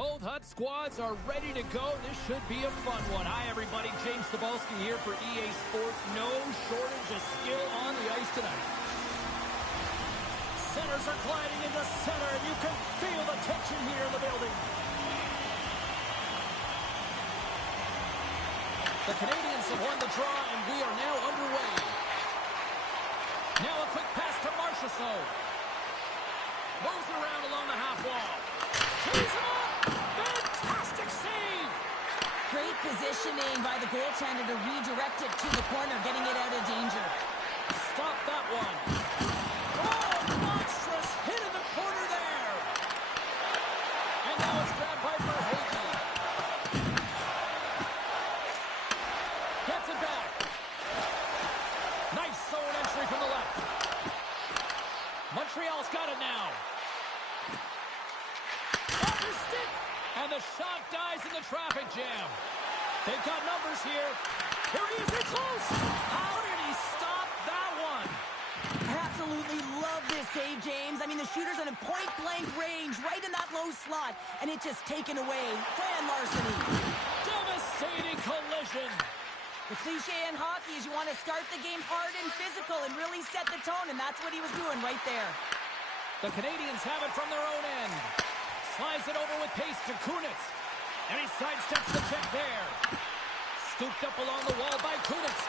Both Hut squads are ready to go. This should be a fun one. Hi, everybody. James Cebulski here for EA Sports. No shortage of skill on the ice tonight. Centers are gliding into center, and you can feel the tension here in the building. The Canadians have won the draw, and we are now underway. Now a quick pass to Marchessault. Moves it around along the half wall. Tees him up! Fantastic save! Great positioning by the goaltender to redirect it to the corner, getting it out of danger. Stop that one. Oh, monstrous hit in the corner there. And now it's grabbed by Verhaeghe. Gets it back. Nice zone entry from the left. Montreal's got it now. Off his stick. And the shot dies in the traffic jam. They've got numbers here. Here he is in close. How did he stop that one? I absolutely love this save, James. I mean, the shooter's in a point-blank range right in that low slot, and it's just taken away. Grand larceny. Devastating collision. The cliche in hockey is you want to start the game hard and physical and really set the tone, and that's what he was doing right there. The Canadians have it from their own end. Slides it over with pace to Kunitz. And he sidesteps the check there. Scooped up along the wall by Kunitz.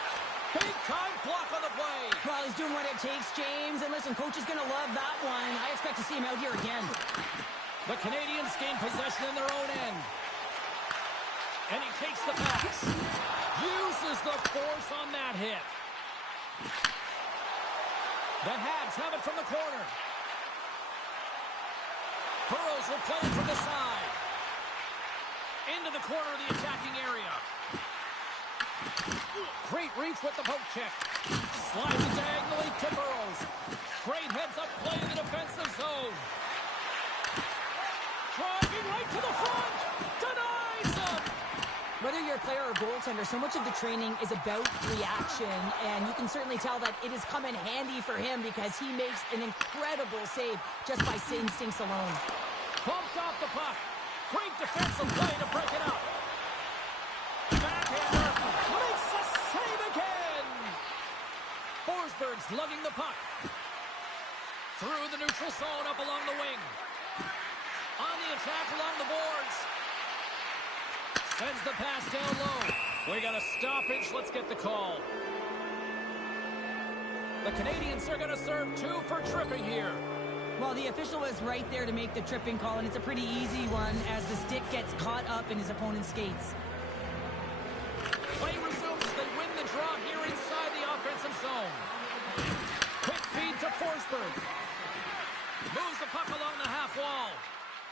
Big-time block on the play. Well, he's doing what it takes, James. And listen, coach is going to love that one. I expect to see him out here again. The Canadians gain possession in their own end. And he takes the pass. Uses the force on that hit. The Habs have it from the corner. Burrows will play it from the side. Into the corner of the attacking area. Great reach with the poke check. Slides it diagonally to Burrows. Great heads-up play in the defensive zone. Driving right to the front. Denies him. Whether you're a player or goaltender, so much of the training is about reaction, and you can certainly tell that it has come in handy for him because he makes an incredible save just by instincts alone. Bumped off the puck. Great defensive play to break it up. Backhander makes the save again. Forsberg's lugging the puck. Through the neutral zone up along the wing. On the attack along the boards. Sends the pass down low. We got a stoppage. Let's get the call. The Canadians are going to serve 2 for tripping here. Well, the official was right there to make the tripping call, and it's a pretty easy one as the stick gets caught up in his opponent's skates. Play resumes as they win the draw here inside the offensive zone. Quick feed to Forsberg. Moves the puck along the half wall.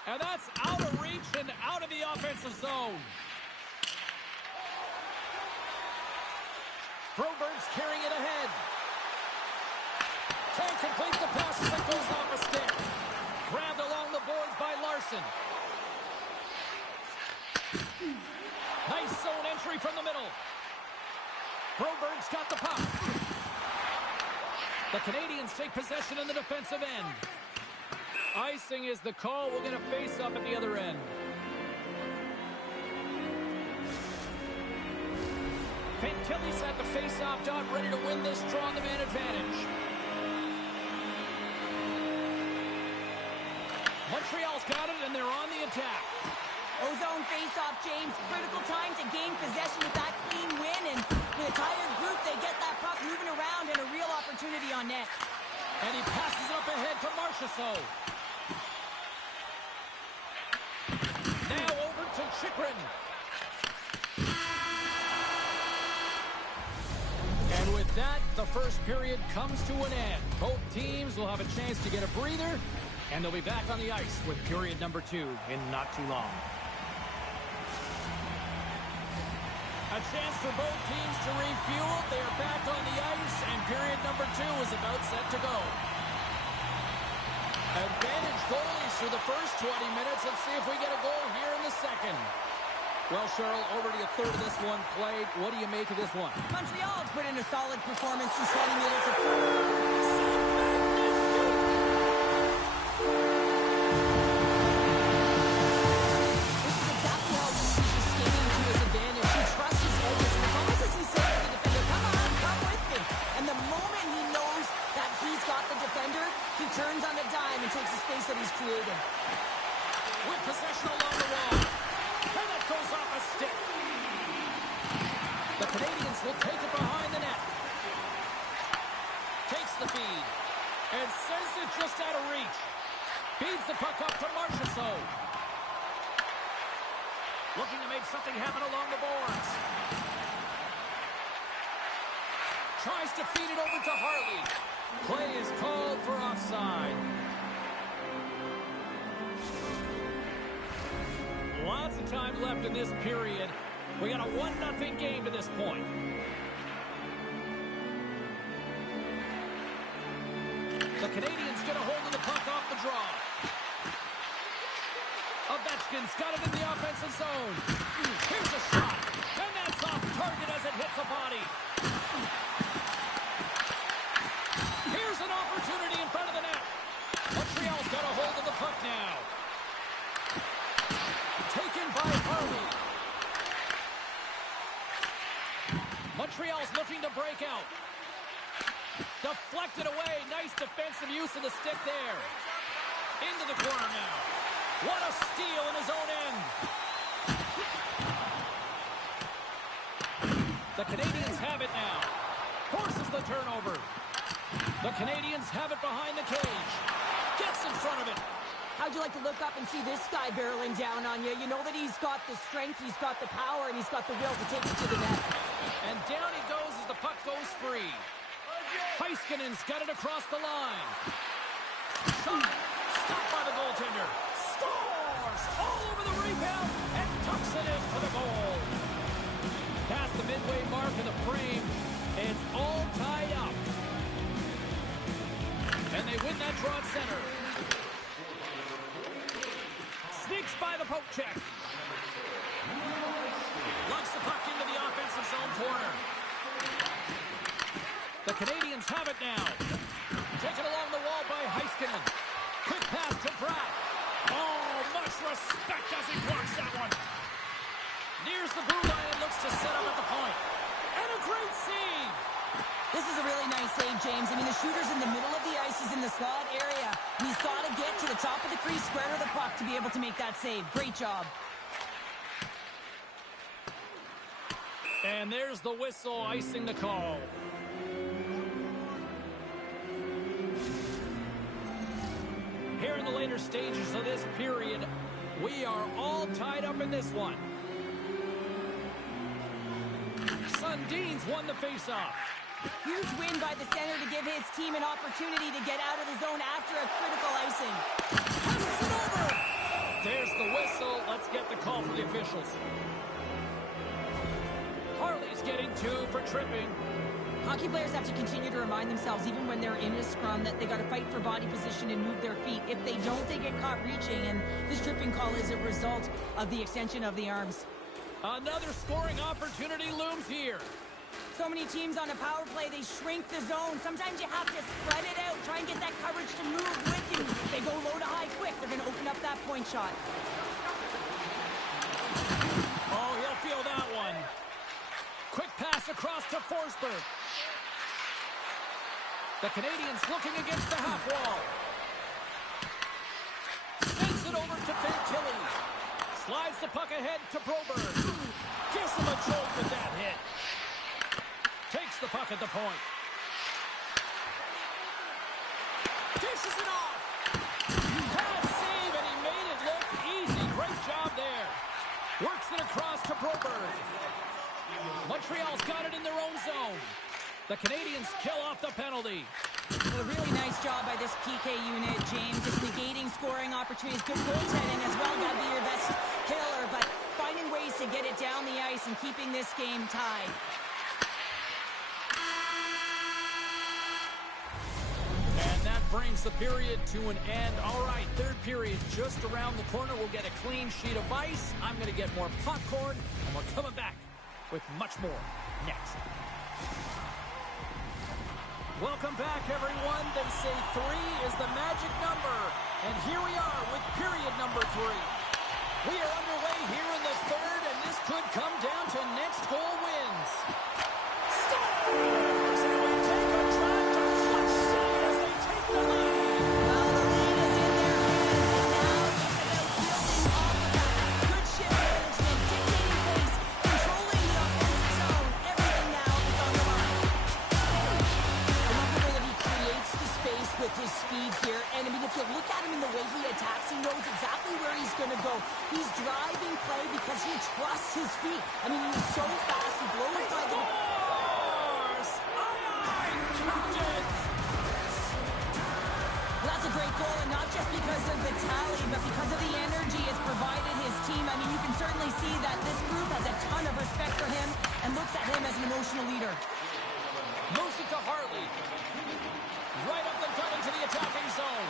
And that's out of reach and out of the offensive zone. Broberg's carrying it ahead. Can't complete the pass as it goes off a stick. Grabbed along the boards by Larson. Nice zone entry from the middle. Broberg's got the puck. The Canadians take possession in the defensive end. Icing is the call. We're going to face up at the other end. Fantilli's at the face-off dot, ready to win this draw on the man advantage. Montreal's got it, and they're on the attack. Ozone face-off, James. Critical time to gain possession with that clean win, and with a tired group, they get that puck moving around and a real opportunity on net. And he passes it up ahead to Marchessault. Now over to Chychrun. And with that, the first period comes to an end. Both teams will have a chance to get a breather, and they'll be back on the ice with period number 2 in not too long. A chance for both teams to refuel. They are back on the ice, and period number 2 is about set to go. Advantage goalies for the first 20 minutes. Let's see if we get a goal here in the second. Well, Cheryl, already a third of this one played. What do you make of this one? Montreal's put in a solid performance through 20 minutes of... possession along the wall. And it goes off a stick. The Canadians will take it behind the net. Takes the feed. And sends it just out of reach. Feeds the puck up to Marchessault. Looking to make something happen along the boards. Tries to feed it over to Harley. Play is called for offside. Lots of time left in this period. We got a 1-0 game to this point. The Canadians get a hold of the puck off the draw. Ovechkin's got it in the offensive zone. Here's a shot. And that's off target as it hits a body. Here's an opportunity in front of the net. Montreal's got a hold of the puck now. Taken by Harley. Montreal's looking to break out. Deflected away. Nice defensive use of the stick there. Into the corner now. What a steal in his own end. The Canadians have it now. Forces the turnover. The Canadians have it behind the cage. Gets in front of it. How'd you like to look up and see this guy barreling down on you? You know that he's got the strength, he's got the power, and he's got the will to take it to the net. And down he goes as the puck goes free. Heiskanen's got it across the line. Shot. Stopped by the goaltender. Scores! All over the rebound and tucks it in for the goal. Past the midway mark of the frame. It's all tied up. And they win that draw at center. Sneaks by the poke check. Lunks the puck into the offensive zone corner. The Canadians have it now. Taken along the wall by Heiskanen. Quick pass to Pratt. Oh, much respect as he blocks that one. Nears the blue line and looks to set up at the point. And a great save. This is a really nice save, James. I mean, the shooter's in the middle of the ice. He's in the slot area. And he's got to get to the top of the crease, square to the puck to be able to make that save. Great job. And there's the whistle icing the call. Here in the later stages of this period, we are all tied up in this one. Sundin's won the faceoff. Huge win by the center to give his team an opportunity to get out of the zone after a critical icing. Passes it over. There's the whistle. Let's get the call from the officials. Harley's getting 2 for tripping. Hockey players have to continue to remind themselves, even when they're in a scrum, that they got to fight for body position and move their feet. If they don't, they get caught reaching, and this tripping call is a result of the extension of the arms. Another scoring opportunity looms here. So many teams on a power play, they shrink the zone. Sometimes you have to spread it out, try and get that coverage to move with you. They go low to high quick. They're going to open up that point shot. Oh, he'll feel that one. Quick pass across to Forsberg. The Canadians looking against the half wall. Sends it over to Fantilli. Slides the puck ahead to Broberg. Gives him a jolt with that hit. Takes the puck at the point. Dishes it off. Bad save, and he made it look easy. Great job there. Works it across to Broberg. Montreal's got it in their own zone. The Canadians kill off the penalty. A really nice job by this PK unit, James. Just negating scoring opportunities. Good goaltending as well. Got to be your best killer, but finding ways to get it down the ice and keeping this game tied. And that brings the period to an end. All right, third period just around the corner. We'll get a clean sheet of ice. I'm going to get more popcorn, and we're coming back with much more next. Welcome back, everyone. They say 3 is the magic number. And here we are with period number 3. We are underway here in the third, and this could come down to next goal wins. Stars! And we take a drive to clutch city as they take the lead. Well, the lead is in their hands, and now it's about building on going to go. He's driving play because he trusts his feet. I mean, he's so fast. He blows by the... That's a great goal, and not just because of the tally, but because of the energy it's provided his team. I mean, you can certainly see that this group has a ton of respect for him and looks at him as an emotional leader. Moves it to Hartley. Right up the gut into the attacking zone.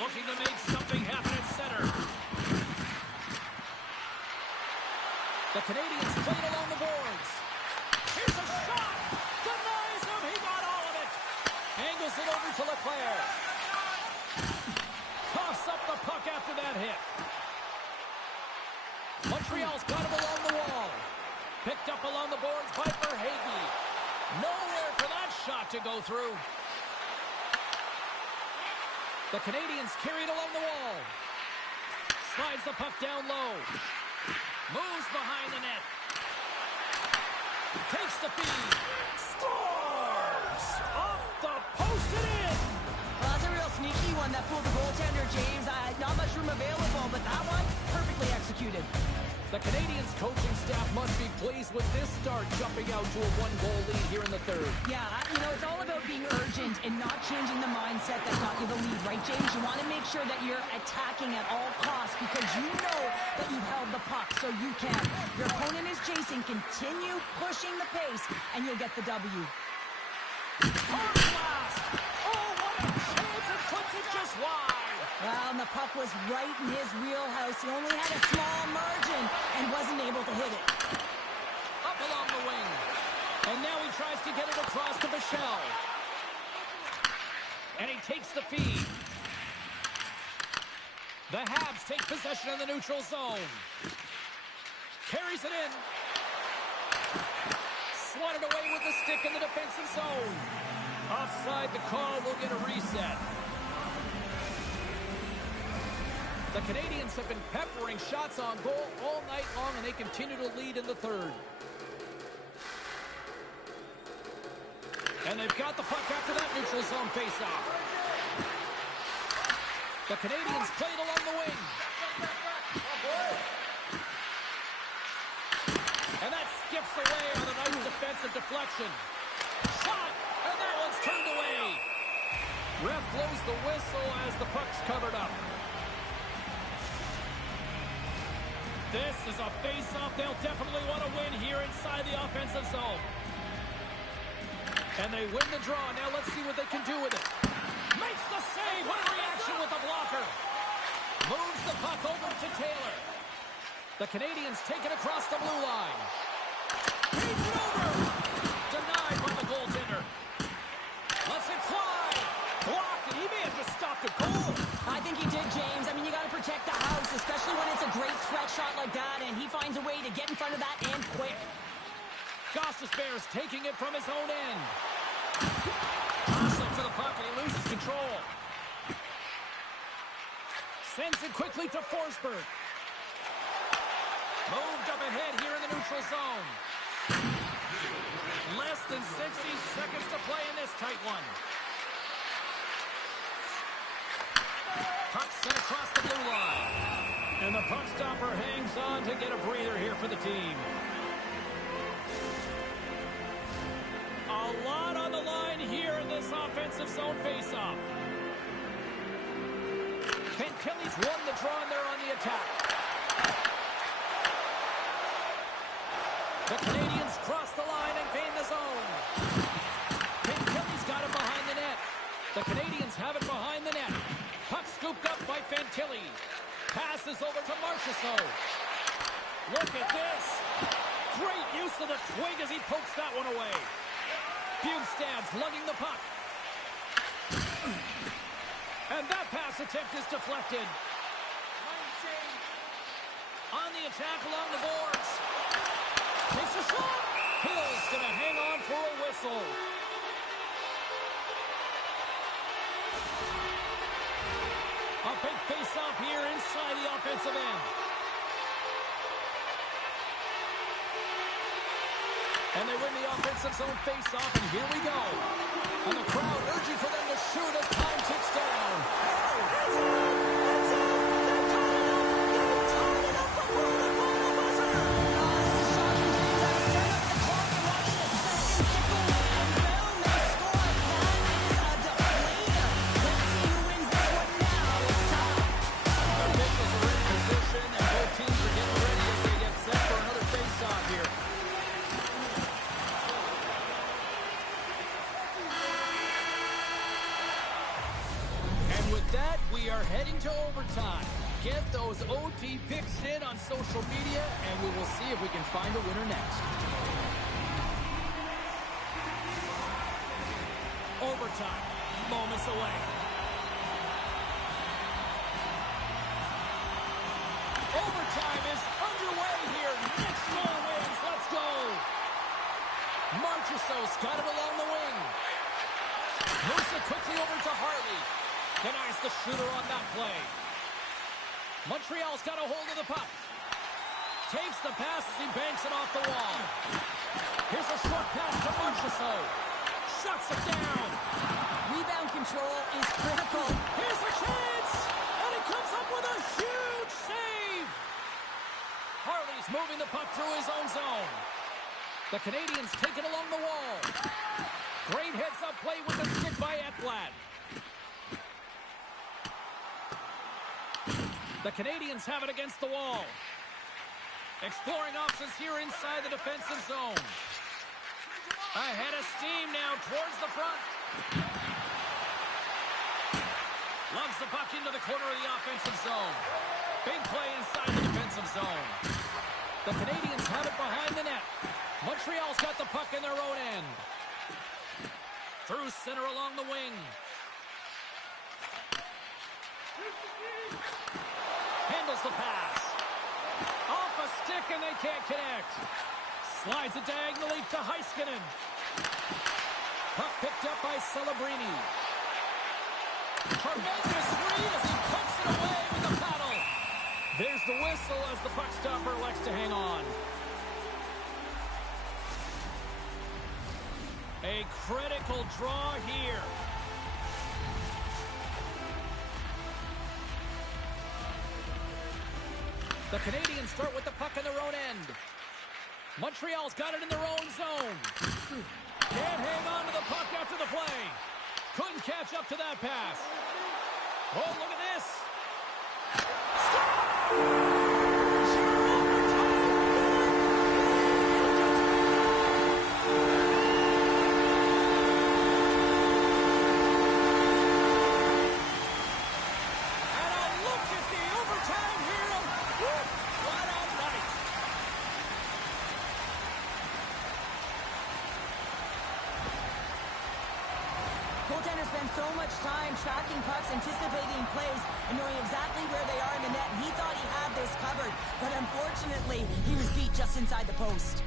Looking to make something happen at center. The Canadians played along the boards. Here's a shot! Denies him! He got all of it! Angles it over to Leclerc. Toss up the puck after that hit. Montreal's got him along the wall. Picked up along the boards by Verhaeghe. Nowhere for that shot to go through. The Canadians carried along the wall. Slides the puck down low. Moves behind the net. Takes the feed. Scores! Off the post and in! Well, that's a real sneaky one that fooled the goaltender, James. Not much room available, but that one, perfectly executed. The Canadians coaching staff must be pleased with this start, jumping out to a one-goal lead here in the third. Yeah, it's all about being urgent and not changing the mindset that got you the lead, right, James? You want to make sure that you're attacking at all costs because you know that you've held the puck, so you can. Your opponent is chasing. Continue pushing the pace, and you'll get the W. Hard blast! Oh, what a chance! It puts it just wide! Well, and the puck was right in his wheelhouse. He only had a small margin and wasn't able to hit it. Up along the wing. And now he tries to get it across to Michel. And he takes the feed. The Habs take possession in the neutral zone. Carries it in. Swatted away with the stick in the defensive zone. Offside the call. Will get a reset. The Canadians have been peppering shots on goal all night long, and they continue to lead in the third. And they've got the puck after that neutral zone faceoff. The Canadians played along the wing. And that skips away on a nice defensive deflection. Shot, and that one's turned away. Ref blows the whistle as the puck's covered up. This is a face-off they'll definitely want to win here inside the offensive zone. And they win the draw. Now let's see what they can do with it. Makes the save. What a reaction with the blocker. Moves the puck over to Taylor. The Canadians take it across the blue line. Feeds it over. Denied by the goaltender. Lets it fly. Blocked, and he may have just stopped a goal. I think he did, James. I mean, you got to protect the house, especially when it's a great threat shot like that, and he finds a way to get in front of that and quick. Gostisbehere's taking it from his own end. Jostling for the puck, and he loses control. Sends it quickly to Forsberg. Moved up ahead here in the neutral zone. Less than 60 seconds to play in this tight one. Puck sent across the blue line. And the puck stopper hangs on to get a breather here for the team. A lot on the line here in this offensive zone faceoff. Kelly's won the draw and they're on the attack. The Canadians cross the line and gain the zone. Kelly's got it behind the net. The Canadians have it behind the net. Puck scooped up by Fantilli. Passes over to Marchessault. Look at this. Great use of the twig as he pokes that one away. Bjugstad's lugging the puck. And that pass attempt is deflected. On the attack along the boards. Takes a shot. Hill's going to hang on for a whistle. A big face-off here inside the offensive end. And they win the offensive zone face-off, and here we go. And the crowd urging for them to shoot as time ticks down. overtime. Get those OT picks in on social media, and we will see if we can find a winner next. Overtime, moments away. Overtime is underway here. Next goal wins. Let's go. Marchessault's got it along the wing. Moves it quickly over to Harley. Denies the shooter on that play. Montreal's got a hold of the puck. Takes the pass as he banks it off the wall. Here's a short pass to Marchessault. Shuts it down. Rebound control is critical. Here's a chance! And he comes up with a huge save! Harley's moving the puck through his own zone. The Canadians take it along the wall. Great heads-up play with the stick by Ekblad. The Canadians have it against the wall. Exploring options here inside the defensive zone. Ahead of steam now towards the front. Loves the puck into the corner of the offensive zone. Big play inside the defensive zone. The Canadians have it behind the net. Montreal's got the puck in their own end. Through center along the wing. Handles the pass. Off a stick and they can't connect. Slides it diagonally to Heiskanen. Puck picked up by Celebrini. Tremendous read as he puts it away with the paddle. There's the whistle as the puck stopper likes to hang on. A critical draw here. The Canadians start with the puck in their own end. Montreal's got it in their own zone. Can't hang on to the puck after the play. Couldn't catch up to that pass. Oh, look at this. And a look at the overtime here. What a night. Goaltenders spend so much time tracking pucks, anticipating plays, and knowing exactly where they are in the net. And he thought he had this covered, but unfortunately, he was beat just inside the post.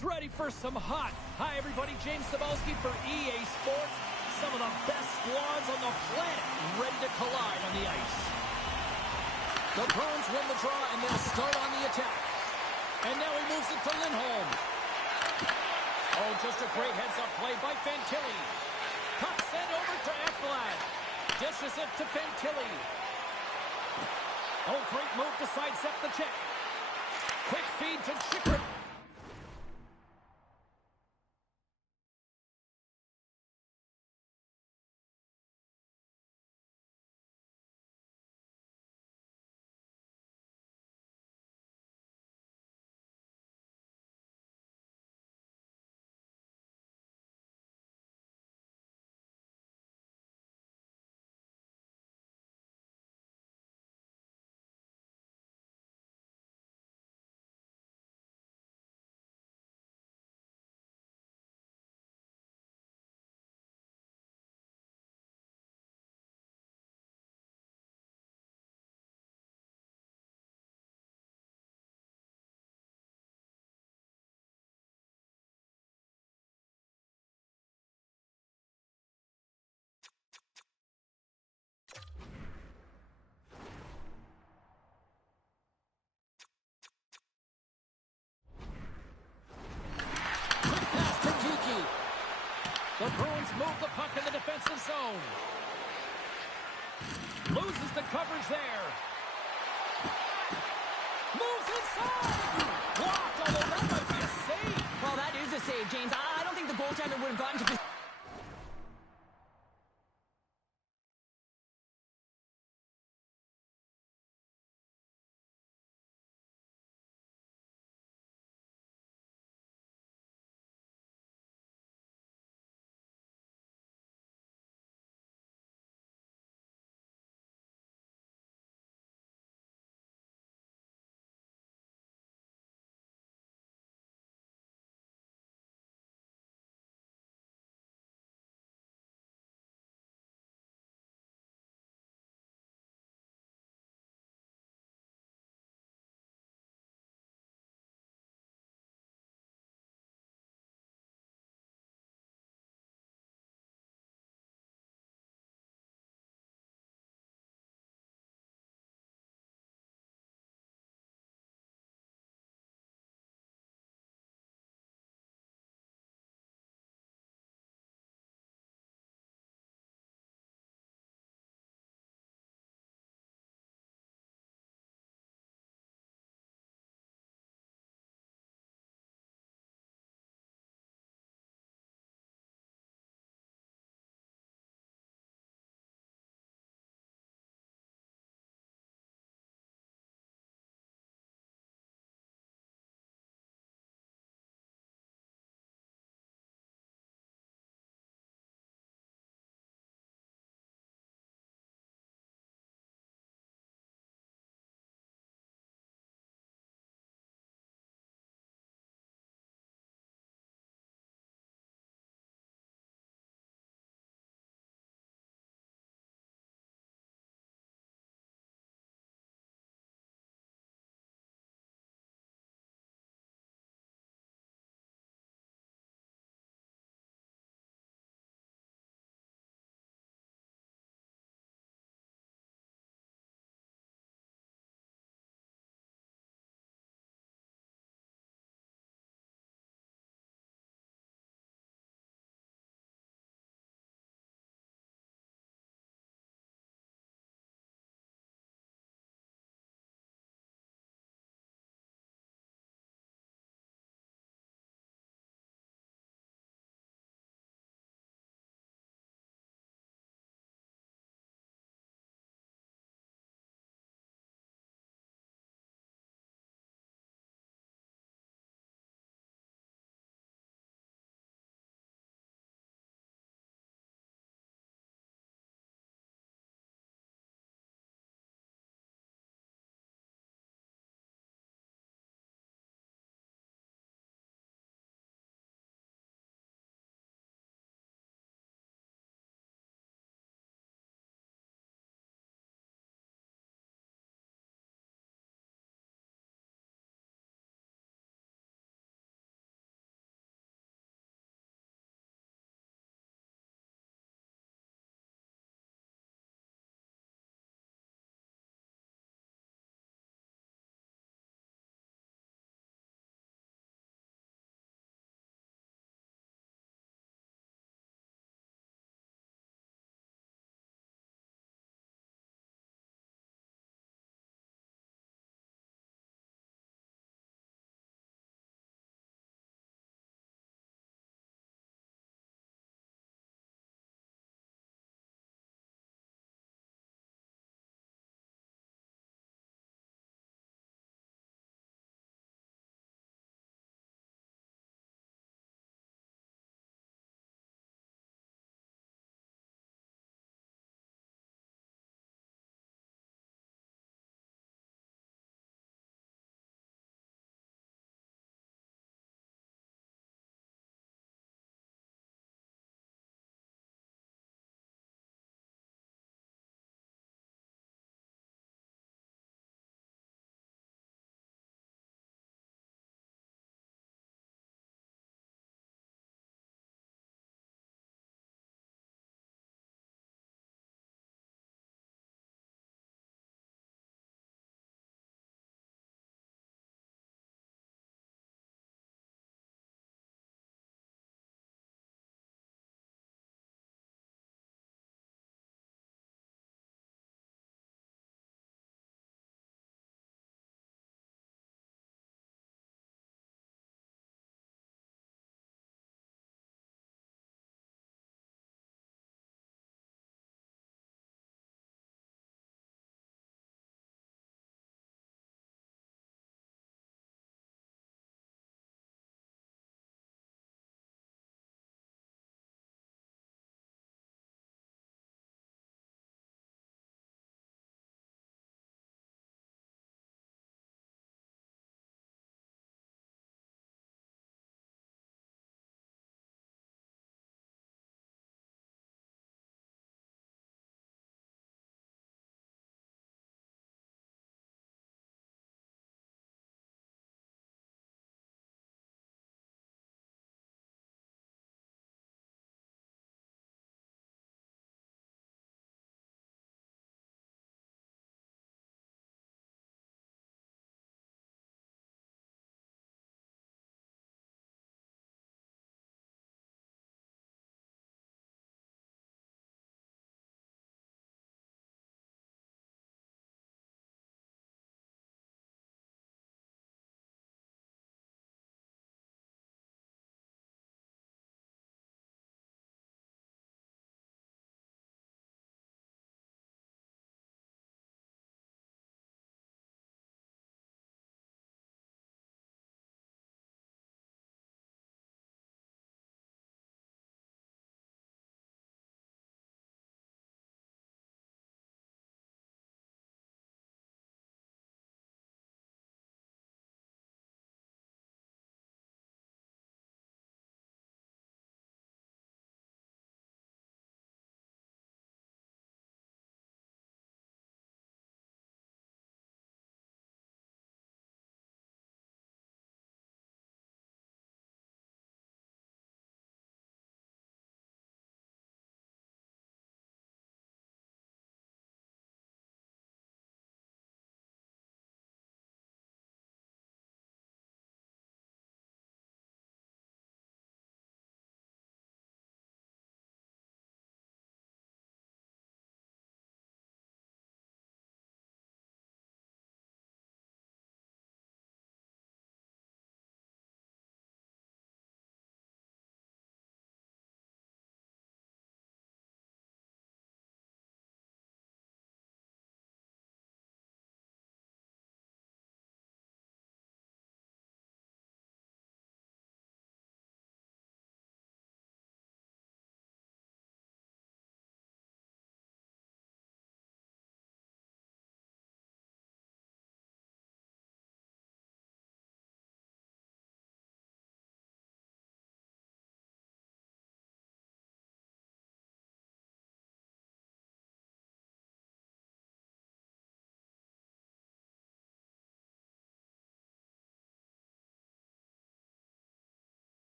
Who's ready for some hot? Hi, everybody. James Cebulski for EA Sports. Some of the best squads on the planet ready to collide on the ice. The Bruins win the draw, and they'll start on the attack. And now he moves it to Lindholm. Oh, just a great heads-up play by Fantilli. Puck sent over to Ekblad. Dishes it to Fantilli. Oh, great move to sidestep the check. Quick feed to Chikrin. The Bruins move the puck in the defensive zone. Loses the coverage there. Moves inside. Blocked, although that might be a save. Well, that is a save, James. I don't think the goaltender would have gotten to position.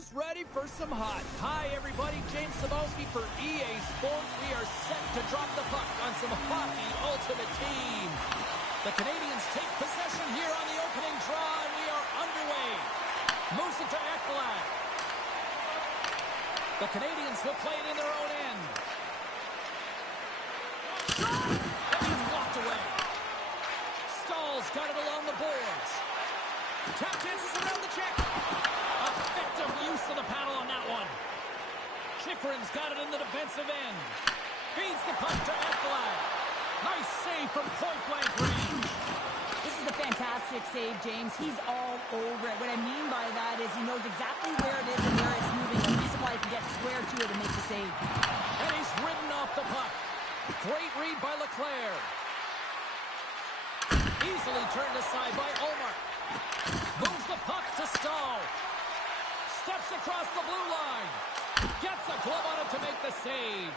Who's ready for some hot? Hi, everybody. James Cebulski for EA Sports. We are set to drop the puck on some hockey ultimate team. The Canadians take possession here on the opening draw, and we are underway. Moves it to Ekblad. The Canadians will play it in their own end. Shot! And he's blocked away. Stahl's got it along the boards. Tap chances around the check. Effective use of the paddle on that one. Chychrun's got it in the defensive end. Feeds the puck to Ekblad. Nice save from point-blank range. This is a fantastic save, James. He's all over it. What I mean by that is he knows exactly where it is and where it's moving. The reason why he can get square to it and make the save. And he's ridden off the puck. Great read by Leclerc. Easily turned aside by Omar. Moves the puck to Stahl. Steps across the blue line. Gets a glove on it to make the save.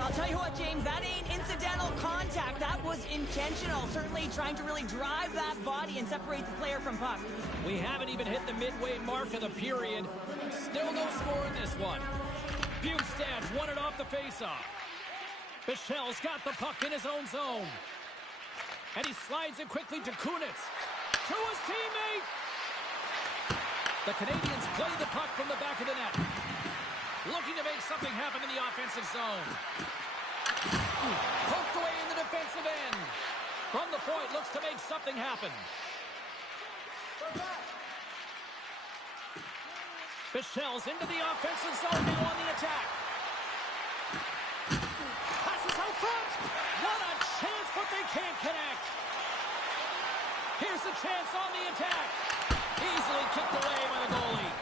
I'll tell you what, James, that ain't incidental contact. That was intentional. Certainly trying to really drive that body and separate the player from puck. We haven't even hit the midway mark of the period. Still no score in this one. Bjugstad's won it off the faceoff. Bichel's got the puck in his own zone. And he slides it quickly to Kunitz. To his teammate! The Canadians play the puck from the back of the net. Looking to make something happen in the offensive zone. Poked away in the defensive end. From the point, looks to make something happen. Bichel's into the offensive zone now on the attack. Passes out front. What a chance, but they can't connect. Here's a chance on the attack. Easily kicked away by the goalie.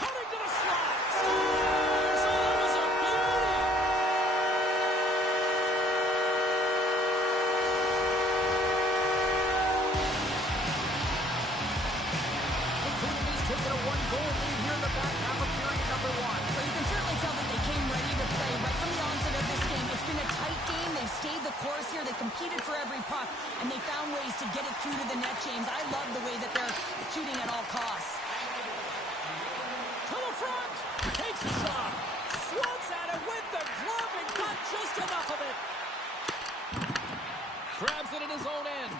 Cutting to the slot. Scores! Oh, that was a beauty. The Canadians taking a one-goal lead here in the back half of period number one. Well, you can certainly tell that they came ready to play right from the onset of this game. It's been a tight game. They've stayed the course here. They competed for every puck, and they found ways to get it through to the net, James. I love the way that they're shooting at all costs. To the front. Takes a shot. Swats at it with the glove and got just enough of it. Grabs it in his own end.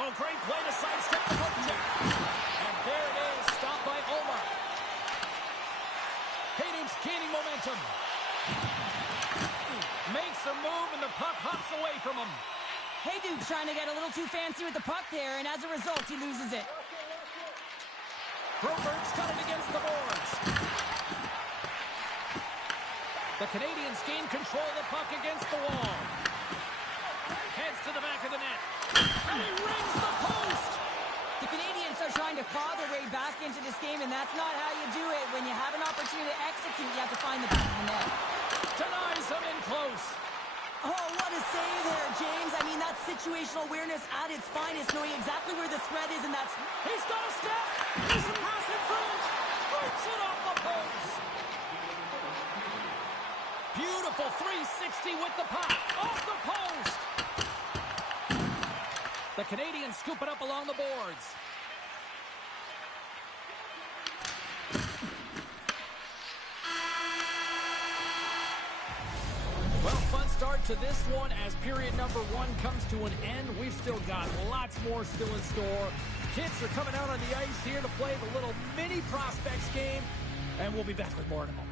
Oh, great play to sidestep the hook check. And there it is. Stopped by Omar. Hayden's gaining momentum. Makes a move and the puck hops away from him. Hayduke's trying to get a little too fancy with the puck there, and as a result, he loses it. Broberg's got it against the boards. The Canadians gain control of the puck against the wall. Heads to the back of the net. And he rings the post! The Canadians are trying to claw their way back into this game, and that's not how you do it. When you have an opportunity to execute, you have to find the back of the net. Denies him in close. Oh, what a save there, James. I mean, that's situational awareness at its finest, knowing exactly where the threat is, and that's... He's got a step. There's a pass in front. Breaks it off the post. Beautiful 360 with the puck. Off the post. The Canadians scoop it up along the boards. Well, fun start to this one as period number one comes to an end. We've still got lots more still in store. Kids are coming out on the ice here to play the little mini prospects game, and we'll be back with more in a moment.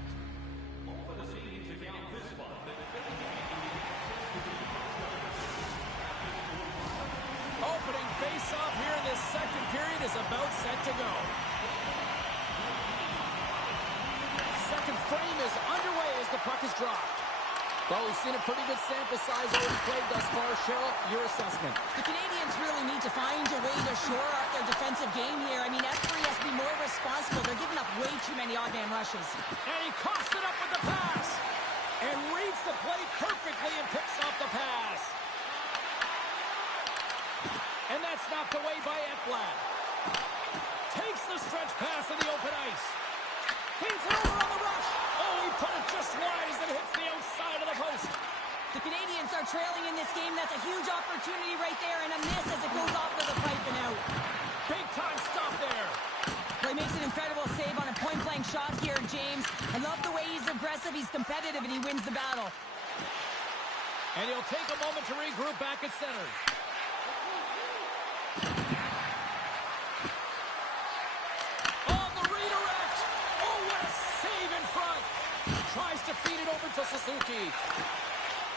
Opening face-off here in this second period is about set to go. Second frame is underway as the puck is dropped. Well, we've seen a pretty good sample size already played thus far. Cheryl, your assessment. The Canadians really need to find a way to shore up their defensive game here. I mean, F3 has to be more responsible. They're giving up way too many odd man rushes. And he coughs it up with the pass. And reads the play perfectly and picks off the pass. And that's knocked away by Ekblad. Takes the stretch pass in the open ice. Feeds it over on the rush. Oh, he put it just wide as it hits the outside of the post. The Canadians are trailing in this game. That's a huge opportunity right there, and a miss as it goes off to the pipe and out. Big time stop there. Well, he makes an incredible save on a point-blank shot here, James. I love the way he's aggressive, he's competitive, and he wins the battle. And he'll take a moment to regroup back at center. On the redirect. Oh, what a save in front. Tries to feed it over to Suzuki.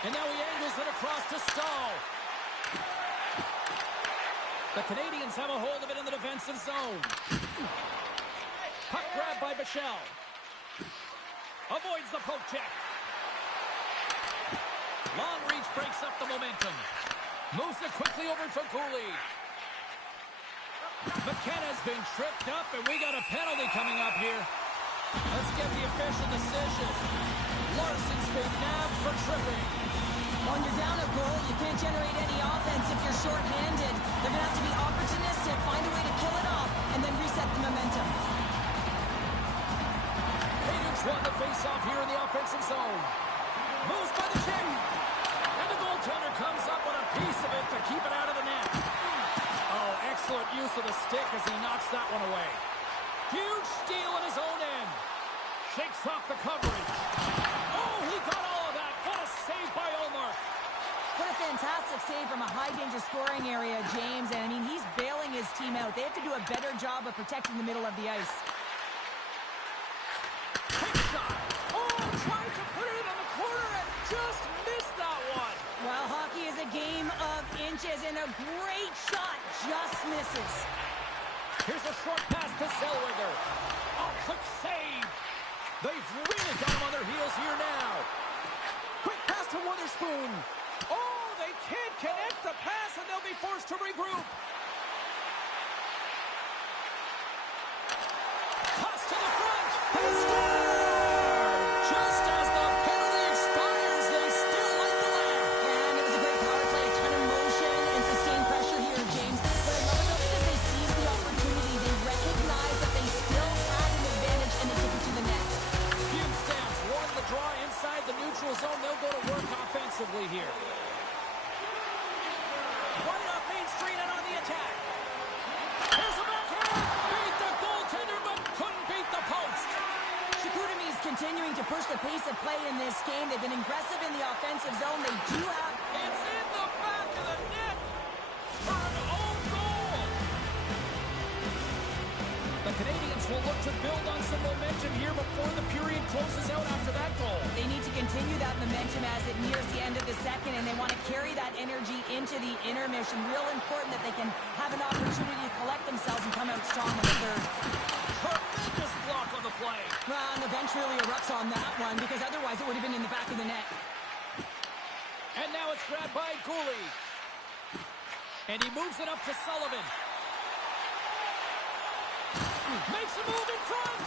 And now he angles it across to Stahl. The Canadians have a hold of it in the defensive zone. Puck grab by Bichelle. Avoids the poke check. Long reach breaks up the momentum. Moves it quickly over to Cooley. McKenna's been tripped up, and we got a penalty coming up here. Let's get the official decision. Larson's been nabbed for tripping. When you're down a goal, you can't generate any offense if you're shorthanded. They're going to have to be opportunistic, find a way to kill it off, and then reset the momentum. Hayden's won the face-off here in the offensive zone. Moves by the check. And the goaltender comes up with a piece of it to keep it out of the net. Oh, excellent use of the stick as he knocks that one away. Huge steal in his own end. Shakes off the coverage. Oh, he got all of that. What a save by Omar. What a fantastic save from a high-danger scoring area, James. And, I mean, he's bailing his team out. They have to do a better job of protecting the middle of the ice. Quick shot. Oh, tried to put it in on the corner and just missed that one. Well, hockey is a game of inches, and a great shot just misses. Here's a short pass to Zellweger. Oh, quick save. They've really got him on their heels here now. Quick pass to Witherspoon. Oh, they can't connect the pass, and they'll be forced to regroup. Toss to the front. They score! Just as the penalty expires, they still light the lamp. And it was a great power play, a ton of motion and sustained pressure here, James. What I love about it is they seized the opportunity. They recognized that they still had an advantage, and they took it to the net. Fume Stamps won the draw inside the neutral zone. They'll go to work offensively here. Right off Main Street and on the attack. Here's a backhand. Beat the goaltender, but couldn't beat the post. Chicoutimi's continuing to push the pace of play in this game. They've been aggressive in the offensive zone. They do have... It's in the back of the net for an own goal. The Canadians will look to build on some momentum here before the period closes out after that goal. They need to continue that momentum as it nears the end of the second, and they want to carry that energy into the intermission. Real important that they can have an opportunity to collect themselves and come out strong in the third. Tremendous block on the play. Well, and the bench really erupts on that one, because otherwise it would have been in the back of the net. And now it's grabbed by Cooley. And he moves it up to Sullivan. Makes a move in front.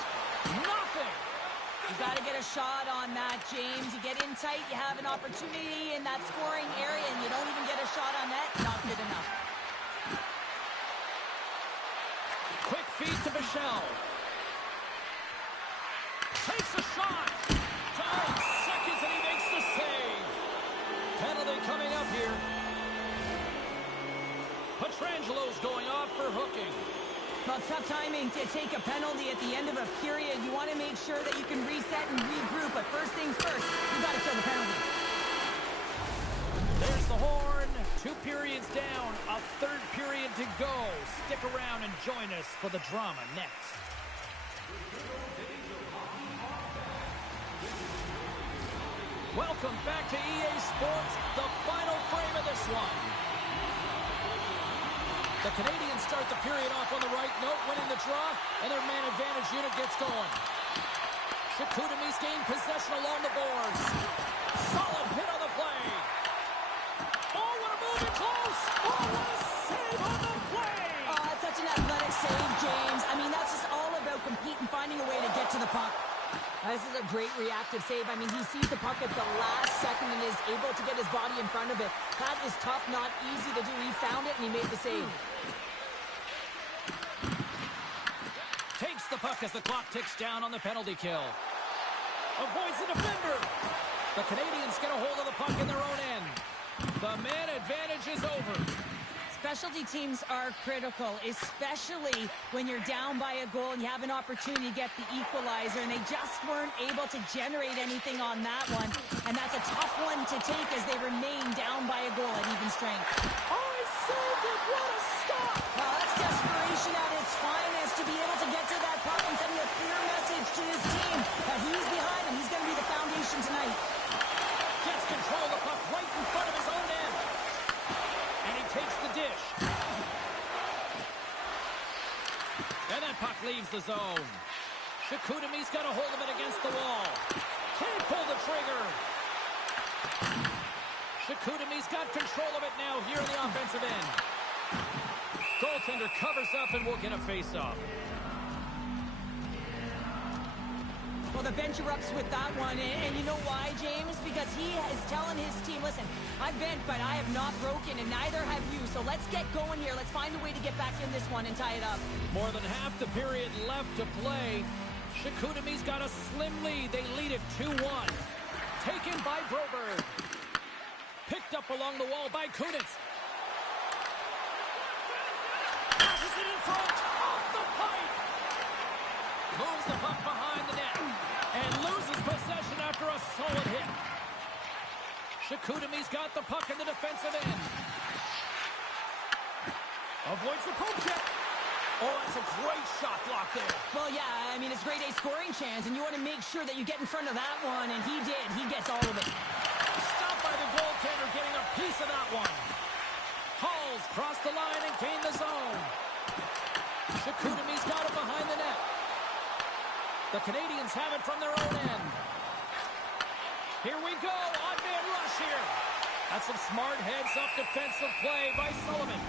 Nothing. You got to get a shot on that, James. You get in tight, you have an opportunity in that scoring area, and you don't even get a shot on that. Not good enough. Quick feed to Bichelle. Takes a shot. 9 seconds and he makes the save. Penalty coming up here. Petrangelo's going off for hooking. Well, tough timing to take a penalty at the end of a period. You want to make sure that you can reset and regroup, but first things first, you got to kill the penalty. There's the horn. 2 periods down, a 3rd period to go. Stick around and join us for the drama next. Welcome back to EA Sports, the final frame of this one. The Canadians start the period off on the right note, winning the draw, and their man advantage unit gets going. Chicoutimi's gained possession along the boards. Solid hit on the play. Oh, what a move in close. Oh, what a save on the play. Oh, that's such an athletic save, James. I mean, that's just all about competing, finding a way to get to the puck. This is a great reactive save. I mean, he sees the puck at the last second and is able to get his body in front of it. That is tough, not easy to do. He found it and he made the save. Takes the puck as the clock ticks down on the penalty kill. Avoids the defender. The Canadians get a hold of the puck in their own end. The man advantage is over. Specialty teams are critical, especially when you're down by a goal and you have an opportunity to get the equalizer, and they just weren't able to generate anything on that one. And that's a tough one to take as they remain down by a goal at even strength. Oh, he saved it! What a stop! Well, that's desperation at its finest to be able to get to that puck and sending a clear message to his team that he's behind him. He's going to be the foundation tonight. Gets control of the puck right in front of his own end. And he takes the dish. And that puck leaves the zone. Chicoutimi's got a hold of it against the wall. Can't pull the trigger. Chicoutimi's got control of it now here in the offensive end. Goaltender covers up and will get a face-off. Well, the bench erupts with that one, and you know why, James? Because he is telling his team, listen, I've bent, but I have not broken, and neither have you, so let's get going here. Let's find a way to get back in this one and tie it up. More than half the period left to play. Chicoutimi's got a slim lead. They lead it 2-1. Taken by Broberg. Picked up along the wall by Kunitz. Passes it in front. Off the pipe. Moves the puck behind the net. And loses possession after a solid hit. Chicoutimi's got the puck in the defensive end. Avoids the poke check. Oh, that's a great shot block there. Well, yeah, I mean, it's grade A scoring chance, and you want to make sure that you get in front of that one, and he did. He gets all of it. Stopped by the goaltender, getting a piece of that one. Halls crossed the line and gained the zone. Chicoutimi's got it behind the net. The Canadians have it from their own end. Here we go, odd-man rush here. That's some smart heads-up defensive play by Sullivan.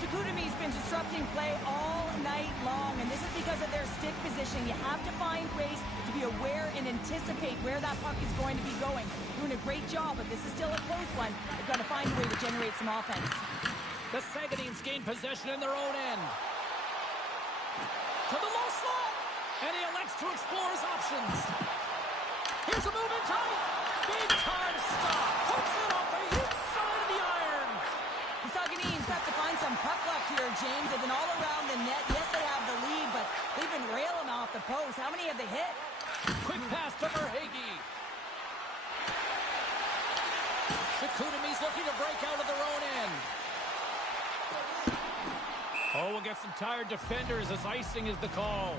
Chicoutimi's been disrupting play all night long, and this is because of their stick position. You have to find ways to be aware and anticipate where that puck is going to be going. Doing a great job, but this is still a close one. They've got to find a way to generate some offense. The Saguenay's gain possession in their own end. To the low slot, and he elects to explore his options. Here's a move in tight. Big time stop. Hooks it off the inside of the iron. The Saguenay's have to find some puck luck here, James. They've been all around the net. Yes, they have the lead, but they've been railing off the post. How many have they hit? Quick pass to Verhaeghe. Chicoutimi's looking to break out of their own end. Oh, we'll get some tired defenders as icing is the call.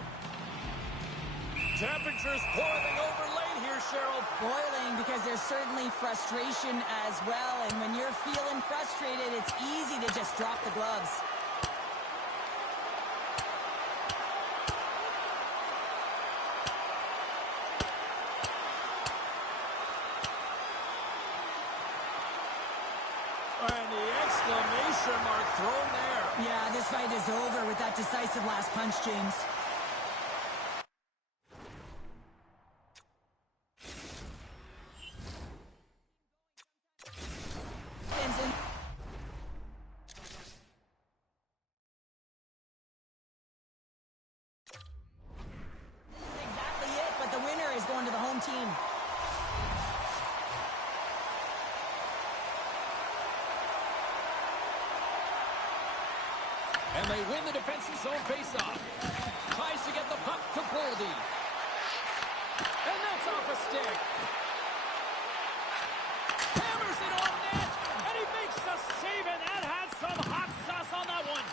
Temperatures boiling over late here, Cheryl. Boiling because there's certainly frustration as well. And when you're feeling frustrated, it's easy to just drop the gloves. And the exclamation mark thrown there. Yeah, this fight is over with that decisive last punch, James. Exactly it, but the winner is going to the home team. And they win the defensive zone faceoff. Tries to get the puck to Boldy. And that's off a stick. Hammers it on net. And he makes the save, and that had some hot sauce on that one.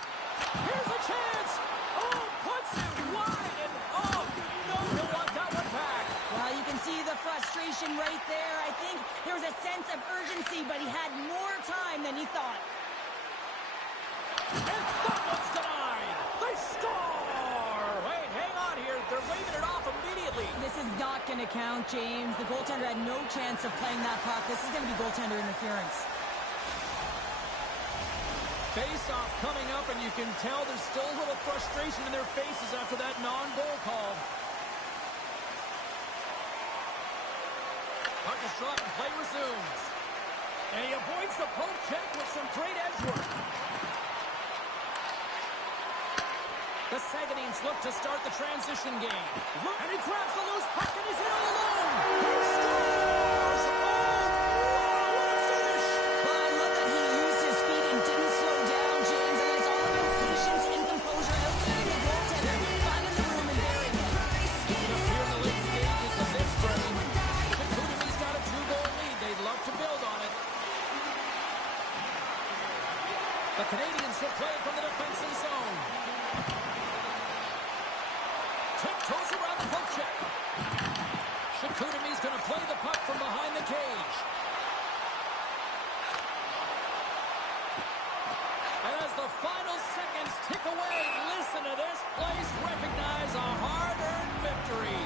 Here's a chance. Oh, puts it wide. And oh, no, he'll want that one back. Well, you can see the frustration right there. I think there was a sense of urgency, but he had more time than he thought. And that one's denied. They score. Wait, hang on here. They're waving it off immediately. This is not going to count, James. The goaltender had no chance of playing that puck. This is going to be goaltender interference. Face-off coming up, and you can tell there's still a little frustration in their faces after that non-goal call. Puck is dropped and play resumes. And he avoids the poke check with some great edge work. The Saguenay's look to start the transition game. And he grabs the loose puck, and he's in all alone. He scores! Oh, what a finish! Well, I love Throws around the poke check. Shakutami's going to play the puck from behind the cage. And as the final seconds tick away, listen to this place recognize a hard-earned victory.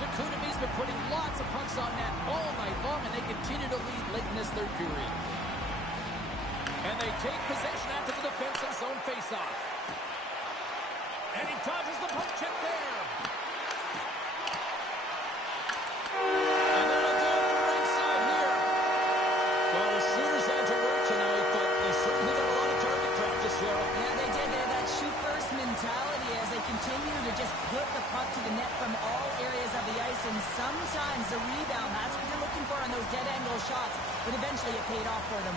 Shakutami's been putting lots of pucks on net all night long, and they continue to lead late in this third period. And they take possession after the defensive zone faceoff. And he dodges the poke check there. And that'll do it for ringside here. Well, the shooters had to work tonight, but they certainly got a lot of target practice here. Yeah, they did. They had that shoot-first mentality as they continue to just put the puck to the net from all areas of the ice. And sometimes the rebound, that's what you're looking for on those dead-angle shots. But eventually it paid off for them.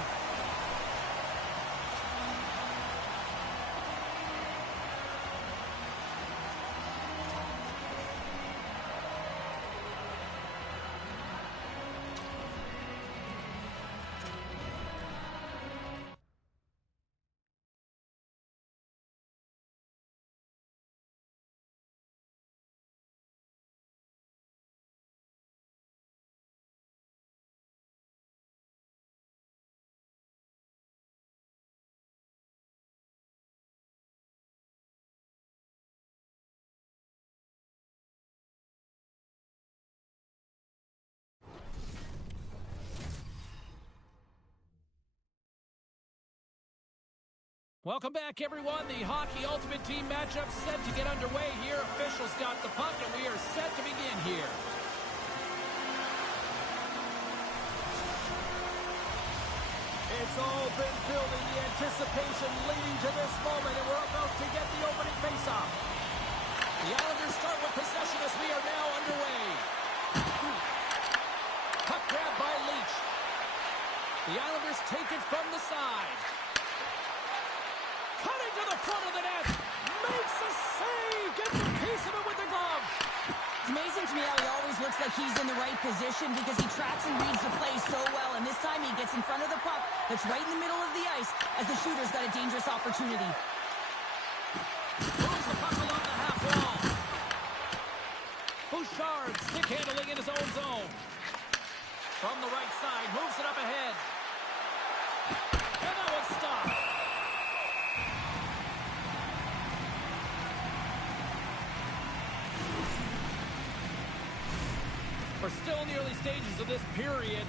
Welcome back, everyone. The Hockey Ultimate Team matchup set to get underway here. Officials got the puck, and we are set to begin here. It's all been building, the anticipation leading to this moment, and we're about to get the opening faceoff. The Islanders start with possession as we are now underway. Puck grab by Leach. The Islanders take it from the side. Cutting to the front of the net. Makes a save. Gets a piece of it with the glove. It's amazing to me how he always looks like he's in the right position because he tracks and reads the play so well. And this time he gets in front of the puck that's right in the middle of the ice as the shooter's got a dangerous opportunity. Moves the puck along the half wall. Bouchard stick handling in his own zone. From the right side, moves it up ahead. And that one's stopped. We're still in the early stages of this period.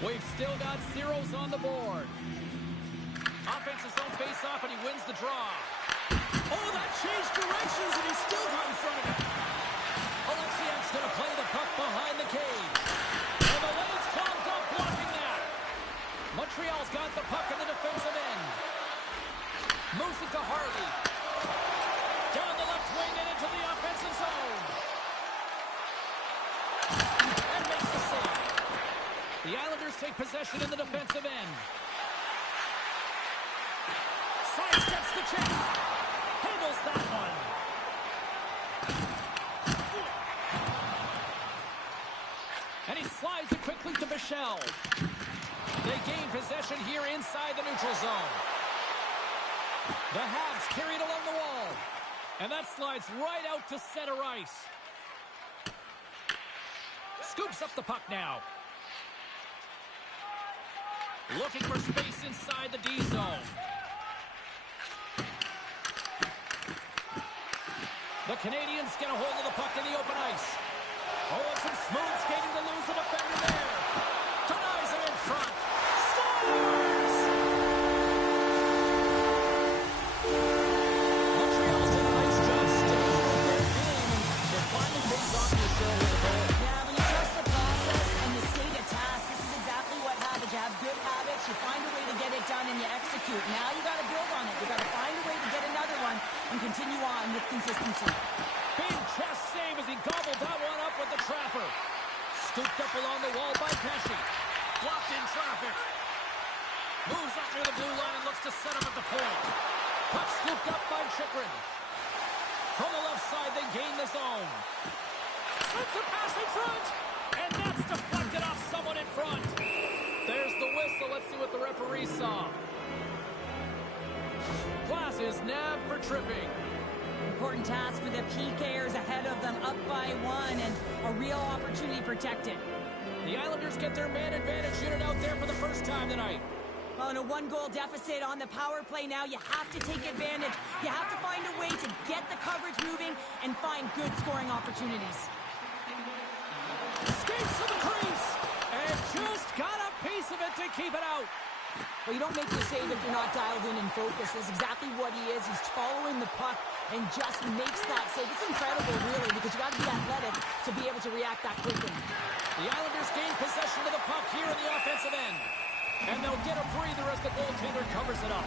We've still got zeros on the board. Offensive zone face-off, and he wins the draw. Oh, that changed directions, and he's still got in front of it. Alexiak's going to play the puck behind the cage. And the lane's clogged up, blocking that. Montreal's got the puck in the defensive end. Moves it to Harley. Down the left wing and into the offensive zone. And makes the save. The Islanders take possession in the defensive end. Sidesteps the check. Handles that one. And he slides it quickly to Michel. They gain possession here inside the neutral zone. The Habs carried along the wall. And that slides right out to center ice. Scoops up the puck now. Looking for space inside the D zone. The Canadians get a hold of the puck in the open ice. Oh, some smooth skating to lose the defender there. Denies it in front. Scores! Montreal's done a nice job staying with their game, and they're finally pays off in the show with a goal. Yeah, when you trust the process and you stay to task, this is exactly what happens. You have good habits, you find a way to get it done, and you execute. Now you got to build on it. You got to find a way to get another one and continue on with consistency. Big chest save as he gobbled that one up with the trapper. Scooped up along the wall by Pesci. Blocked in traffic. Moves up near the blue line and looks to set up at the point. Puck scooped up by Chychrun. From the left side, they gain the zone. Sends a pass in front. And that's deflected off someone in front. There's the whistle. Let's see what the referee saw. Glass is nabbed for tripping. Important task for the PKers ahead of them, up by 1, and a real opportunity protected. The Islanders get their man advantage unit out there for the first time tonight. Well, in a 1-goal deficit on the power play now, you have to take advantage. You have to find a way to get the coverage moving and find good scoring opportunities. Skates to the crease, and just got a piece of it to keep it out. Well, you don't make the save if you're not dialed in and focused. That's exactly what he is. He's following the puck and just makes that save. It's incredible, really, because you got to be athletic to be able to react that quickly. The Islanders gain possession of the puck here in the offensive end. And they'll get a breather as the goaltender covers it up.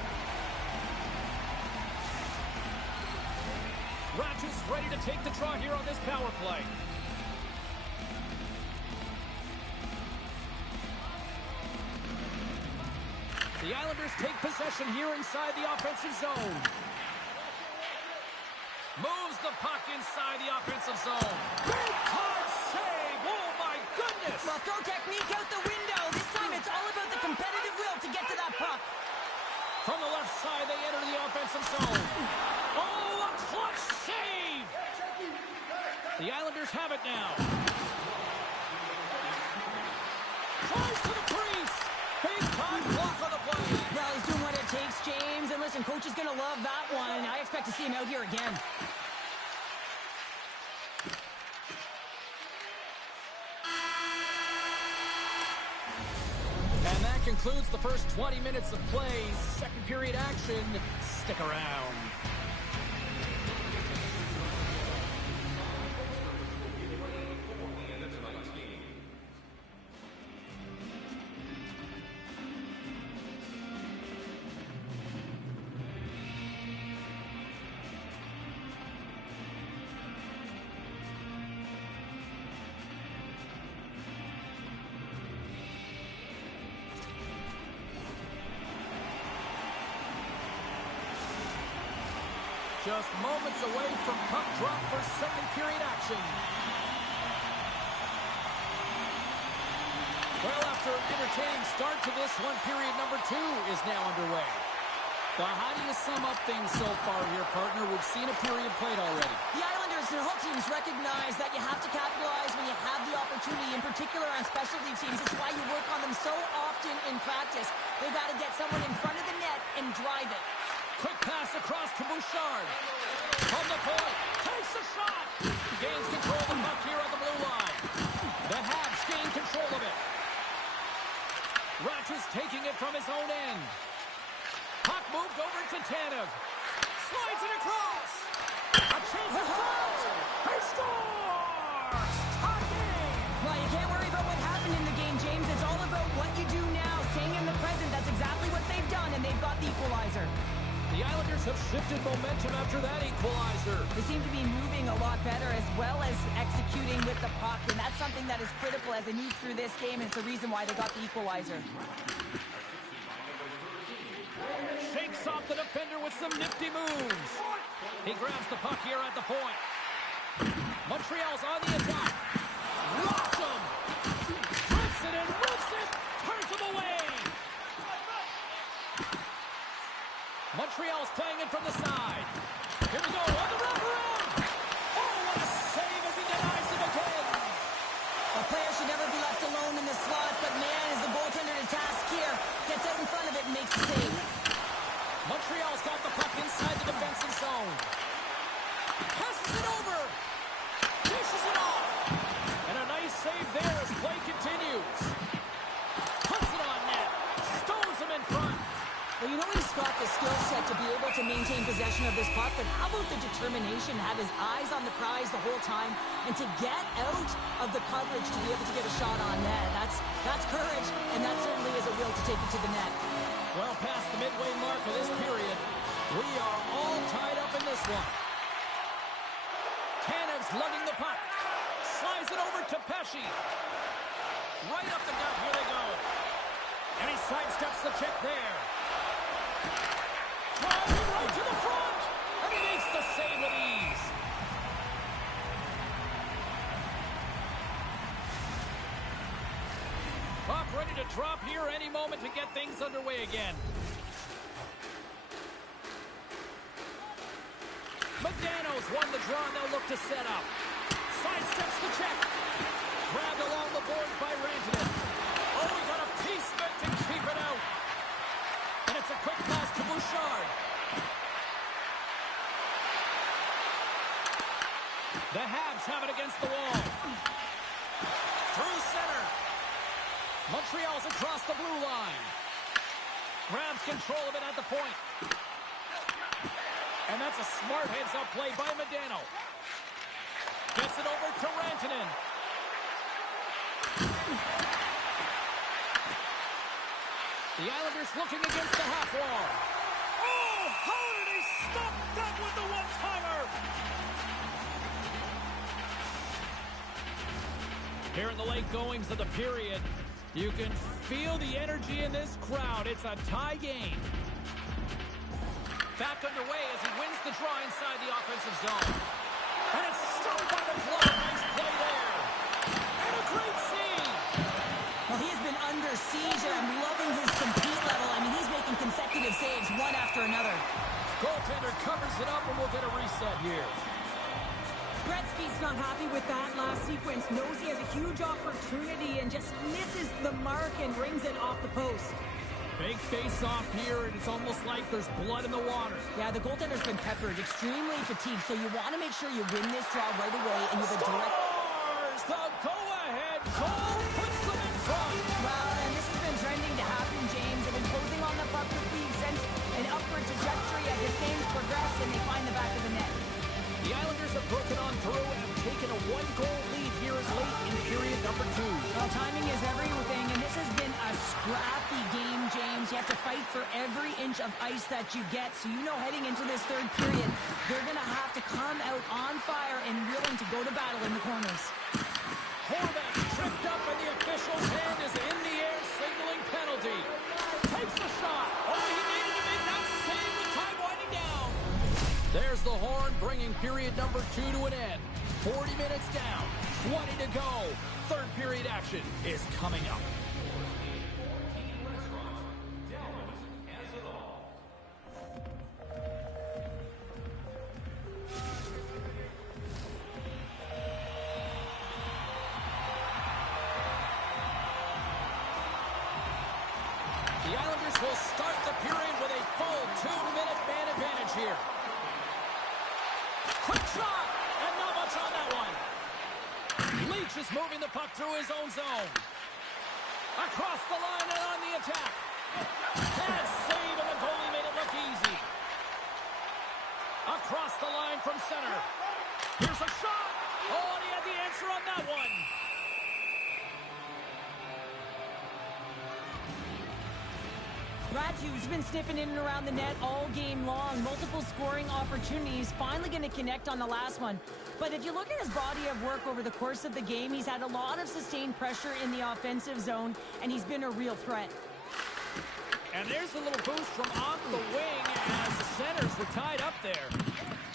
Ratchus ready to take the draw here on this power play. The Islanders take possession here inside the offensive zone. Moves the puck inside the offensive zone. Big time save! Oh my goodness! Well, throw technique out the window. This time it's all about the competitive will to get to that puck. From the left side, they enter the offensive zone. Oh, a clutch save! The Islanders have it now. Tries to the crease. Big time block on the play. Well, he's doing what it takes, James. And listen, coach is going to love that one. I expect to see him out here again. And that concludes the first 20 minutes of play. Second period action. Stick around. Just moments away from puck drop for second period action. Well, after an entertaining start to this one, period number 2 is now underway. How do you sum up things so far here, partner? We've seen a period played already. The Islanders and whole teams recognize that you have to capitalize when you have the opportunity, in particular on specialty teams. It's why you work on them so often in practice. They've got to get someone in front of the net and drive it. Quick pass across to Bouchard. From the point, takes a shot. Gains control of the puck here on the blue line. The Habs gain control of it. Ratchus taking it from his own end. Puck moved over to Tanev. Slides it across. A chance in front. He scores! Tie game. Well, you can't worry about what happened in the game, James. It's all about what you do now. Staying in the present, that's exactly what they've done, and they've got the equalizer. The Islanders have shifted momentum after that equalizer. They seem to be moving a lot better as well as executing with the puck, and that's something that is critical as they move through this game, and it's the reason why they got the equalizer. Shakes off the defender with some nifty moves. He grabs the puck here at the point. Montreal's on the attack. Rocked him. Flips it and rips it. Turns him away. Montreal's playing it from the side. Here we go on the wraparound. Oh, what a save as he denies him again. A player should never be left alone in the slot, but man, is the goaltender to task here. Gets out in front of it and makes the save. Montreal's got the puck inside the defensive zone. Passes it over. Dishes it off. And a nice save there as play continues. Puts it on net. Stows him in front. Well, you know he's got the skill set to be able to maintain possession of this puck, but how about the determination, have his eyes on the prize the whole time, and to get out of the coverage to be able to get a shot on net. That's courage, and that certainly is a will to take it to the net. Well, past the midway mark of this period, we are all tied up in this one. Tanev's lugging the puck. Slides it over to Pesce. Right up the gut, here they go. And he sidesteps the check there. Driving right to the front. And he makes the save with ease. Puck ready to drop here any moment to get things underway again. Modano's won the draw, and they'll look to set up. Sidesteps the check. Grabbed along the boards by Rantanen. Oh, he got a piece of it to keep it out. And it's a quick pass to Bouchard. The Habs have it against the wall. Through center. Montreal's across the blue line. Grabs control of it at the point. And that's a smart heads-up play by Modano. Gets it over to Rantanen. The Islanders looking against the half wall. Oh, how did he stop that with the one-timer? Here in the late goings of the period, you can feel the energy in this crowd. It's a tie game. Back underway as he wins the draw inside the offensive zone. And it's stopped by the glove. Nice play there. And a great save. Well, he has been under siege, and I'm loving his compete level. I mean, he's making consecutive saves one after another. Goaltender covers it up, and we'll get a reset here. Gretzky's not happy with that last sequence. Knows he has a huge opportunity and just misses the mark and brings it off the post. Big face-off here, and it's almost like there's blood in the water. Yeah, the goaltender's been peppered, extremely fatigued, so you want to make sure you win this draw right away, and you have a direct... Scores! The go-ahead goal puts them in front! Well, and this has been trending to happen, James. They've been closing on the puck with League since an upward trajectory as this game's progressed, and they find the back of the net. The Islanders have broken on through and have taken a one-goal lead here late in period number 2. Well, timing is everything, and this has been a scrappy game, James. You have to fight for every inch of ice that you get, so you know heading into this third period, they're going to have to come out on fire and willing to go to battle in the corners. Horvat tripped up, and the official's hand is in the air, signaling penalty. Takes the shot. Oh, he needed to make that save with time winding down. There's the horn, bringing period number 2 to an end. 40 minutes down, 20 to go. Third period action is coming up. The Islanders will start the period with a full 2-minute man advantage here. Quick shot, and not much on that one. Leach is moving the puck through his own zone. Across the line and on the attack. And a save, and the goalie made it look easy. Across the line from center. Here's a shot. Oh, and he had the answer on that one. Ratu's been sniffing in and around the net all game long. Multiple scoring opportunities. Finally going to connect on the last one. But if you look at his body of work over the course of the game, he's had a lot of sustained pressure in the offensive zone, and he's been a real threat. And there's a little boost from off the wing as the centers were tied up there.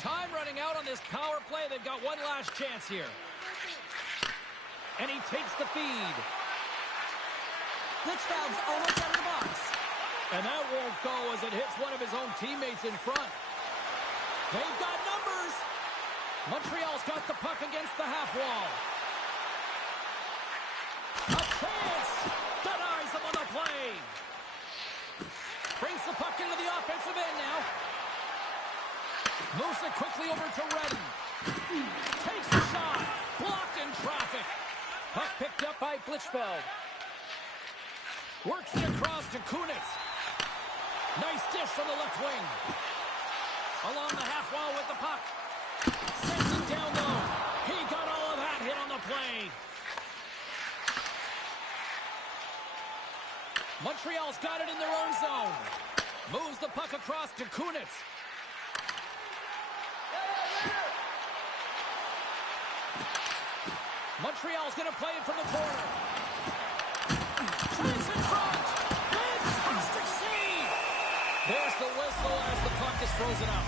Time running out on this power play. They've got one last chance here. And he takes the feed. Lichfeld's almost out of the box. And that won't go as it hits one of his own teammates in front. They've got numbers. Montreal's got the puck against the half wall. A chance. Denies him on the play. Brings the puck into the offensive end now. Moves it quickly over to Redden. Takes the shot. Blocked in traffic. Puck picked up by Blichfeld. Works it across to Kunitz. Nice dish from the left wing. Along the half wall with the puck. Sends it down low. He got all of that hit on the play. Montreal's got it in their own zone. Moves the puck across to Kunitz. Montreal's going to play it from the corner. Trace in front. Fantastic save. There's the whistle as the puck is frozen up.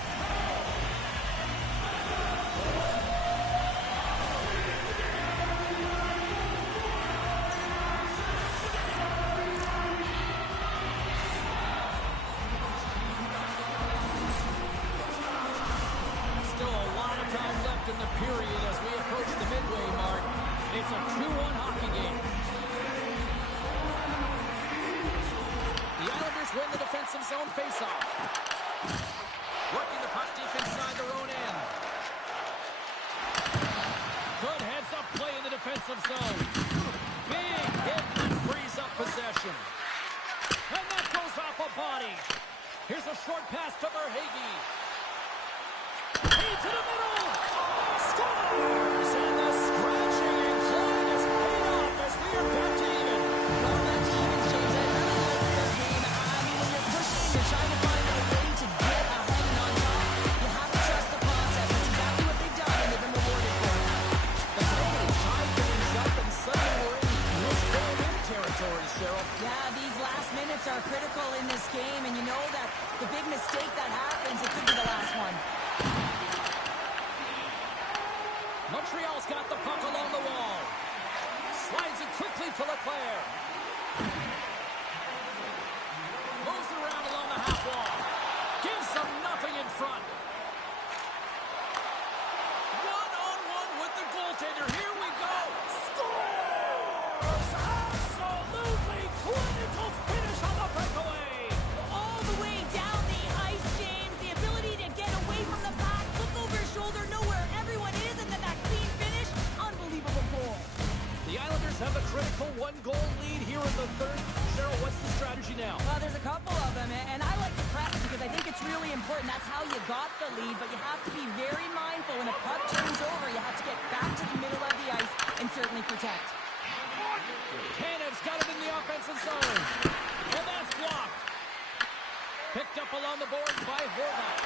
Still time left in the period as we approach the midway mark. It's a 2-1 hockey game. The Islanders win the defensive zone faceoff. Working the puck deep inside their own end. Good heads-up play in the defensive zone. Big hit that frees up possession. And that goes off a body. Here's a short pass to Verhaeghe. To the middle. Scores! And the scratching and clawing is paid off as we are back to even. Well, back to even, James. I really like this game. I mean, when you're pushing, you're trying to find a way to get ahead and on top. You have to trust the process. That's exactly what they've done, and they've been rewarded for it. But today they tied things up, and suddenly we're in win territory, Cheryl. Yeah, these last minutes are critical in this game, and you know that the big mistake that happens, it could be the last one. Montreal's got the puck along the wall. Slides it quickly to Leclerc. Moves around along the half wall. Gives them nothing in front. One-on-one with the goaltender. Here we go. Scores! Absolutely clinical finish on the breakaway. All the way down the ice, James. The ability to get away from the pack, look over his shoulder, know where everyone is, and then that clean finish. Unbelievable goal. The Islanders have a critical one-goal lead here in the third. Cheryl, what's the strategy now? Well, there's a couple of them, and I like to press because I think it's really important. That's how you got the lead, but you have to be very mindful. When a puck turns over, you have to get back to the middle of the ice and certainly protect. Canada's got it in the offensive zone. And that's blocked. Picked up along the boards by Horvat.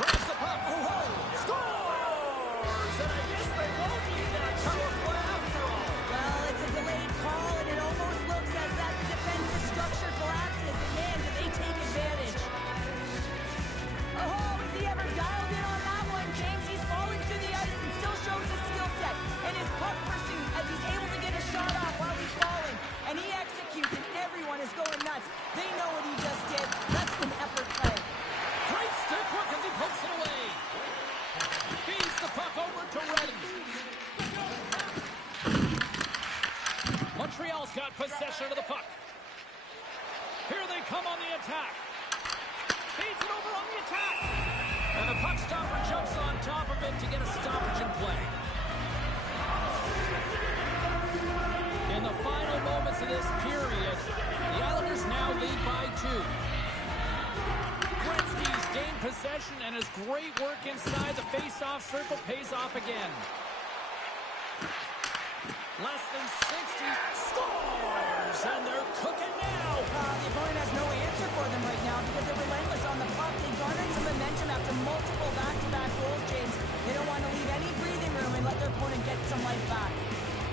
Grabs the puck. Oh, scores! And I guess they won't need that power play after all. Well, it's a delayed call, and it almost looks as that defensive structure collapses. And man, do they take advantage. Oh, is he ever dialed in on that one, James? He's falling to the ice and still shows his skill set and his puck pursuit as he's able to get a shot off while he's falling. And he executes, and everyone is going nuts. They know what he just did. That's an effort play. Great stick work as he pokes it away. Feeds the puck over to Redden. Montreal's got possession of the puck. Here they come on the attack. Feeds it over on the attack. And the puck stopper jumps on top of it to get a stoppage in play. In the final moments of this period, the Islanders now lead by 2. Gretzky's gained possession, and his great work inside the face-off circle pays off again. Less than 60, scores, and they're cooking now. The opponent has no answer for them right now because they're relentless on the puck. They garnered some momentum after multiple back-to-back goals, James. They don't want to leave any breathing room and let their opponent get some life back.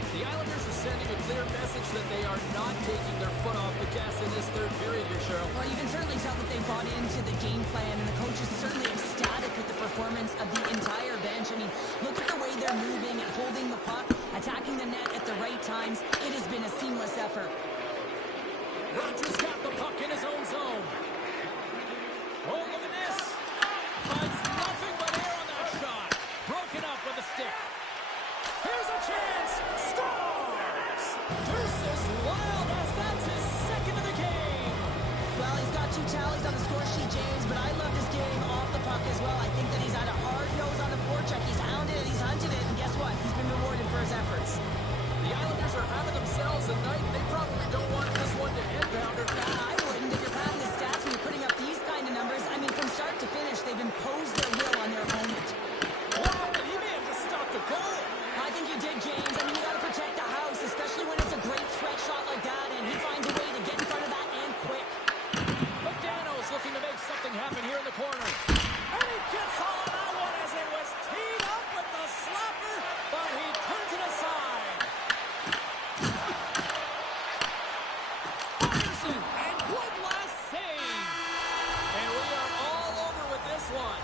The Islanders are sending a clear message that they are not taking their foot off the gas in this third period here, Cheryl. Well, you can certainly tell that they bought into the game plan, and the coach is certainly ecstatic with the performance of the entire bench. I mean, look at the way they're moving and holding the puck, attacking the net at the right times. It has been a seamless effort. Rogers got the puck in his own zone. Oh, look at this. Finds nothing but air on that shot. Broken up with a stick. Here's a chance. Scores! Deuces Lyle, that's his second of the game. Well, he's got 2 tallies on the score sheet, James, but I love his game off the puck as well. I think that he's had a hard nose on the forecheck. He's hounded it, he's hunted it, and guess what? He's been rewarded for his efforts. The Islanders are having themselves a night. They probably don't want this one to end, Pounder. I wouldn't. If you're padding the stats and you're putting up these kind of numbers, I mean, from start to finish, they've imposed their will on their opponent. Wow, he may have just stopped the goal. I think you did, James. I mean, you got to protect the house, especially when it's a great threat shot like that, and he finds a way to get in front of that and quick. McDaniel's looking to make something happen here in the corner. And he gets all of that one as it was teed up with the slapper, but he turns it aside. Anderson, and one last save. And we are all over with this one.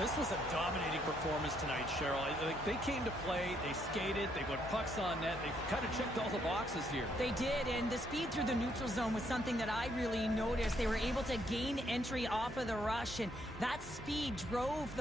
This was a dominating performance tonight, Cheryl. They came to play, they skated, they put pucks on net, they kind of checked all the boxes here. They did, and the speed through the neutral zone was something that I really noticed. They were able to gain entry off of the rush, and that speed drove the